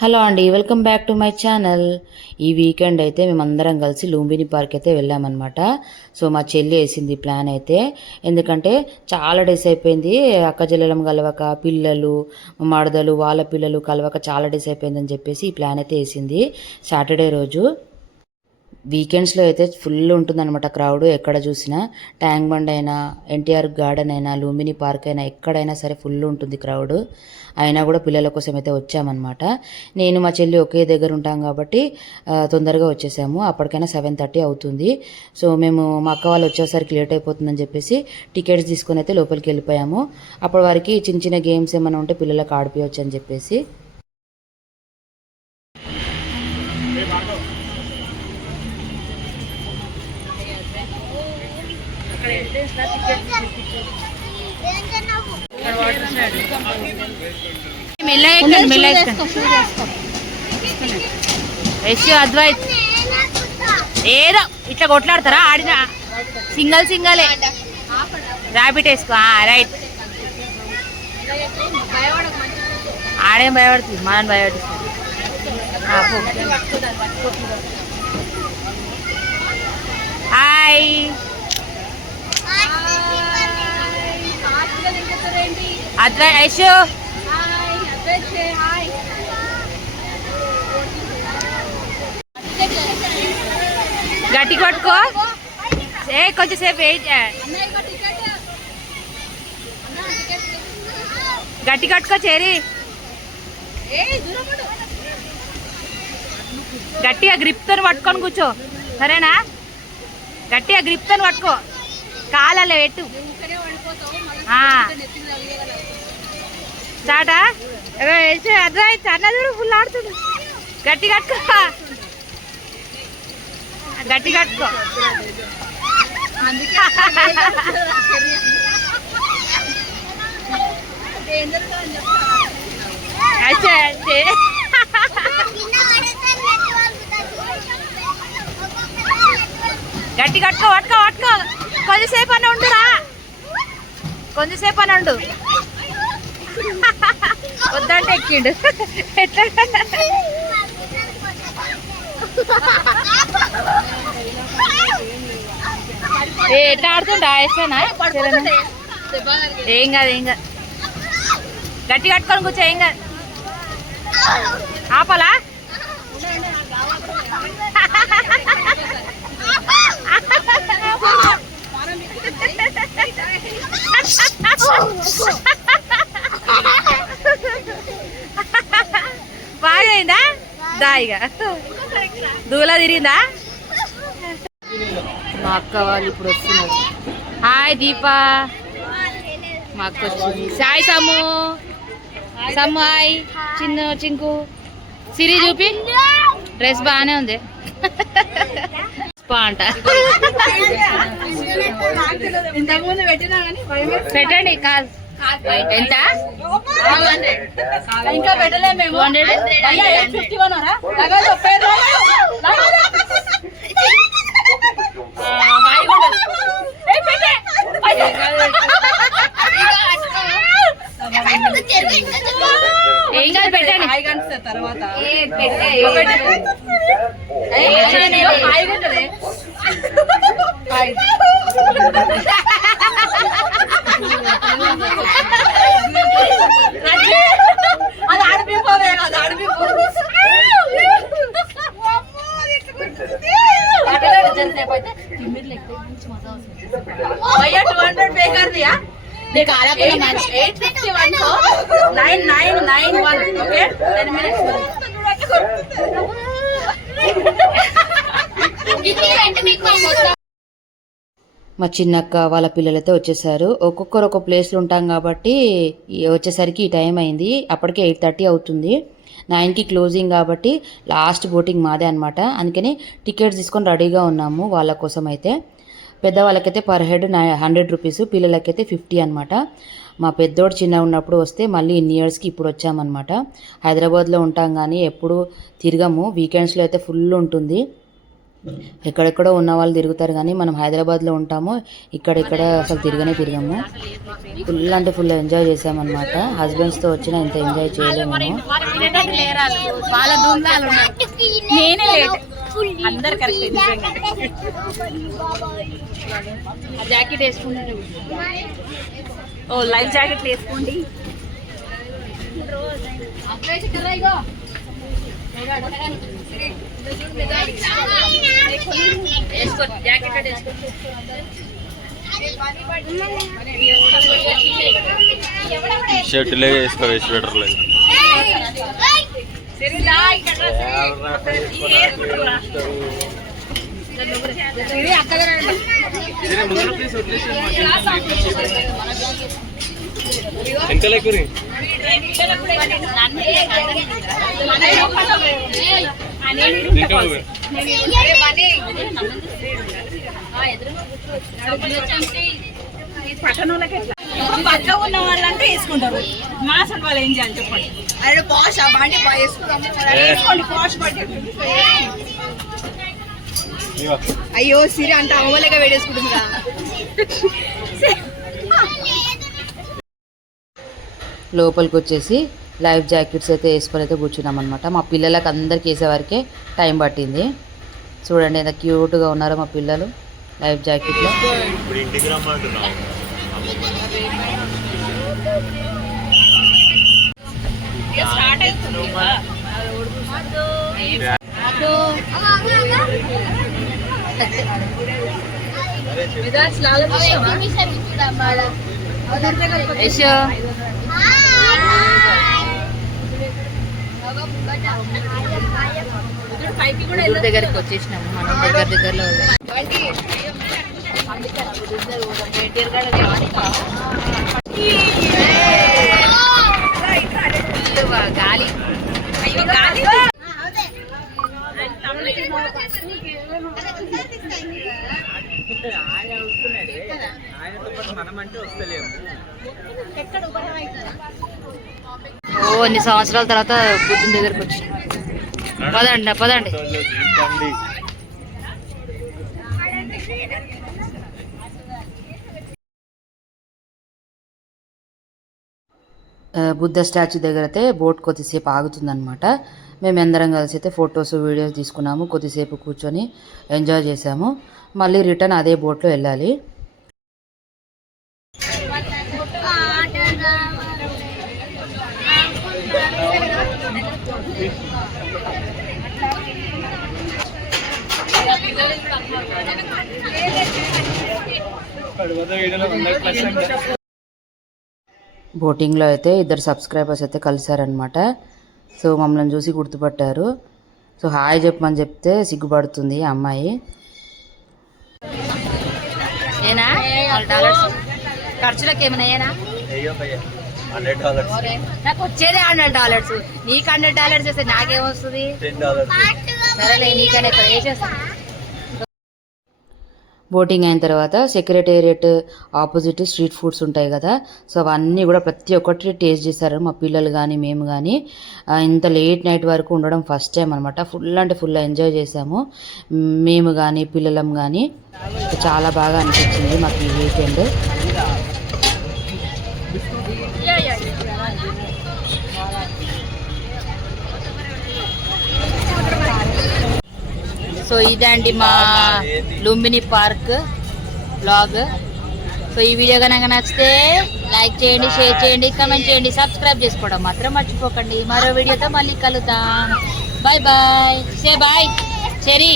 Hello అండి, welcome back to my channel. ఈ weekend అయితే మేమందరం కలిసి లుంబిని పార్క్ అయితే వెళ్ళామన్నమాట. సో మా చెల్లి వేసింది ప్లాన్ అయితే, ఎందుకంటే చాలా డేస్ అయిపోయింది అక్క చెల్లెలం కలవక, పిల్లలు మడదలు వాళ్ళ పిల్లలు కలవక చాలా డేస్ అయిపోయిందని చెప్పేసి ఈ ప్లాన్ అయితే వేసింది. సాటర్డే రోజు వీకెండ్స్లో అయితే ఫుల్ ఉంటుందన్నమాట క్రౌడ్. ఎక్కడ చూసినా ట్యాంక్ బండ్ అయినా, ఎన్టీఆర్ గార్డెన్ అయినా, లుంబిని పార్క్ అయినా ఎక్కడైనా సరే ఫుల్ ఉంటుంది క్రౌడ్. అయినా కూడా పిల్లల కోసం అయితే వచ్చామన్నమాట. నేను మా చెల్లి ఒకే దగ్గర ఉంటాం కాబట్టి తొందరగా వచ్చేసాము. అప్పటికైనా 7:30 అవుతుంది. సో మేము మా అక్క వాళ్ళు వచ్చేసరికి లేట్ అయిపోతుందని చెప్పేసి టికెట్స్ తీసుకొని అయితే లోపలికి వెళ్ళిపోయాము. అప్పటి వారికి చిన్న చిన్న గేమ్స్ ఏమైనా ఉంటే పిల్లలకు ఆడిపోయచ్చు అని చెప్పేసి. అద్వైత్ ఏదో ఇట్లా కొట్లాడతారా? ఆడిన సింగలే ర్యాబిట్ వేసుకో. రైట్, ఆడేం భయపడుతుంది, మనం భయపడుతుంది. హాయ్, అద్వైత్ ఐషు గట్టి కొట్టుకో. కొంచెం సేపు గట్టి కట్టుకో. చేరి గట్టిగా గ్రిప్తో పట్టుకొని కూర్చో, సరేనా? గట్టిగా గ్రిప్తో పట్టుకో, కాలలే పెట్టు. స్టార్టా? అర్థమైతే అన్నదూరు ఫుల్ ఆడుతుంది. గట్టి కట్టుకో, గట్టి కట్టుకో. గట్టి కట్టుకో, పట్టుకో పట్టుకో. కొంచెంసేపు అని ఉండురా, కొంచెంసేపు అని ఉండు. వద్దంటే ఎక్కిండు. ఎట్లా ఆడుతుంటా? వేసానా? ఏం కాదు, ఏం కాదు. గట్టి కట్టుకొని కూర్చో, ఏం కాదు. ఆపలా? బాగా అయిందా? దాయిగా దూలా తిరిగిందా? మా అక్క వాళ్ళు ఇప్పుడు వస్తున్నారు. హాయ్ దీపా, మా అక్క వచ్చింది. సాయి సమ్ము, సమ్ము హాయ్. చిన్న చింకు సిరి చూపి, డ్రెస్ బాగానే ఉంది. అంట పెట్టండి. కాదు ఎంత? ఇంకా పెట్టలేము మేము. ఏం కాదు, పెట్టండి. తర్వాత అది ఆడిపోవే, అది ఆడిపో. నీకు ఆడపిల్ల 851 9991. Okay, 10 minutes. మా చిన్నక్క వాళ్ళ పిల్లలైతే వచ్చేసారు. ఒక్కొక్కరు ఒక ప్లేస్లో ఉంటాం కాబట్టి వచ్చేసరికి ఈ టైం అయింది. అప్పటికే 8:30 అవుతుంది. 9కి క్లోజింగ్ కాబట్టి లాస్ట్ బోటింగ్ మాదే అనమాట. అందుకని టికెట్స్ తీసుకొని రెడీగా ఉన్నాము వాళ్ళ కోసం అయితే. పెద్దవాళ్ళకైతే పర్ హెడ్ 100 రూపీస్, పిల్లలకైతే 50 అనమాట. మా పెద్దోడు చిన్న ఉన్నప్పుడు వస్తే మళ్ళీ ఇన్ని ఇయర్స్కి ఇప్పుడు వచ్చామన్నమాట. హైదరాబాద్లో ఉంటాం కానీ ఎప్పుడు తిరగము. వీకెండ్స్లో అయితే ఫుల్ ఉంటుంది. ఎక్కడెక్కడో ఉన్న వాళ్ళు తిరుగుతారు కానీ మనం హైదరాబాద్లో ఉంటాము, ఇక్కడెక్కడ అసలు తిరగము. ఫుల్ అంటే ఫుల్ ఎంజాయ్ చేసామన్నమాట. హస్బెండ్స్తో వచ్చినా ఇంత ఎంజాయ్ చేయలేము. జాకెట్ వేసుకుంటారు, లైఫ్ జాకెట్ వేసుకోండి. షర్ట్లే వేసుకో, స్వెటర్ లేదు. ఎంత లేకురి పక్క ఉన్న వాళ్ళంటే వేసుకుంటారు. మా అసలు వాళ్ళు ఏం చేయాలి చెప్పండి. అదే పాష్ బండి వేసుకోండి, పాష్ బండి. అయ్యో సిరి అంత అవమలేగా వేడేసుకుంటుందా. లోపలికి వచ్చేసి లైఫ్ జాకెట్స్ అయితే వేసుకొని అయితే కూర్చున్నాం అనమాట. మా పిల్లలకి అందరికి వేసేవారికే టైం పట్టింది. చూడండి ఎంత క్యూట్గా ఉన్నారో మా పిల్లలు లైఫ్ జాకెట్లో. దగ్గరికి వచ్చేసినాము మనం, దగ్గరలో గాలి. అయ్యో గాలి. ఓ అన్ని సంవత్సరాల తర్వాత బుద్ధుని దగ్గరకు వచ్చి పదండి. బుద్ధ స్టాచ్యూ దగ్గర అయితే బోట్ కొద్దిసేపు ఆగుతుందన్నమాట. మేము అందరం కలిసి అయితే ఫొటోస్ వీడియోస్ తీసుకున్నాము, కొద్దిసేపు కూర్చొని ఎంజాయ్ చేసాము. మళ్ళీ రిటర్న్ అదే బోట్లో వెళ్ళాలి. బోటింగ్లో అయితే ఇద్దరు సబ్స్క్రైబర్స్ అయితే కలిశారనమాట. సో మమ్మల్ని చూసి గుర్తుపట్టారు. సో హాయ్ చెప్పమని చెప్తే సిగ్గుపడుతుంది ఆ అమ్మాయి. ఏనా ఖర్చులకు ఏమైనా నాకు వచ్చేదే $100, నీకు $100 చేస్తే నాకేమొస్తుంది? సరేలే నీకనే ఇక్కడ ఏ చేస్తాను. బోటింగ్ అయిన తర్వాత సెక్రటేరియట్ ఆపోజిట్ స్ట్రీట్ ఫుడ్స్ ఉంటాయి కదా, సో అవన్నీ కూడా ప్రతి ఒక్కటి టేస్ట్ చేశారు మా పిల్లలు కానీ మేము కానీ. ఇంత లేట్ నైట్ వరకు ఉండడం ఫస్ట్ టైం అనమాట. ఫుల్ అంటే ఫుల్ ఎంజాయ్ చేసాము మేము కానీ పిల్లలం కానీ. చాలా బాగా అనిపించింది మాకు ఈ వీకెండ్. సో ఇదండి మా లుంబిని పార్క్ బ్లాగ్. సో ఈ వీడియో కనుక నచ్చితే లైక్ చేయండి, షేర్ చేయండి, కామెంట్ చేయండి, సబ్స్క్రైబ్ చేసుకోవడం మాత్రం మర్చిపోకండి. మరో వీడియోతో మళ్ళీ కలుద్దాం. Bye bye. Say bye cherry.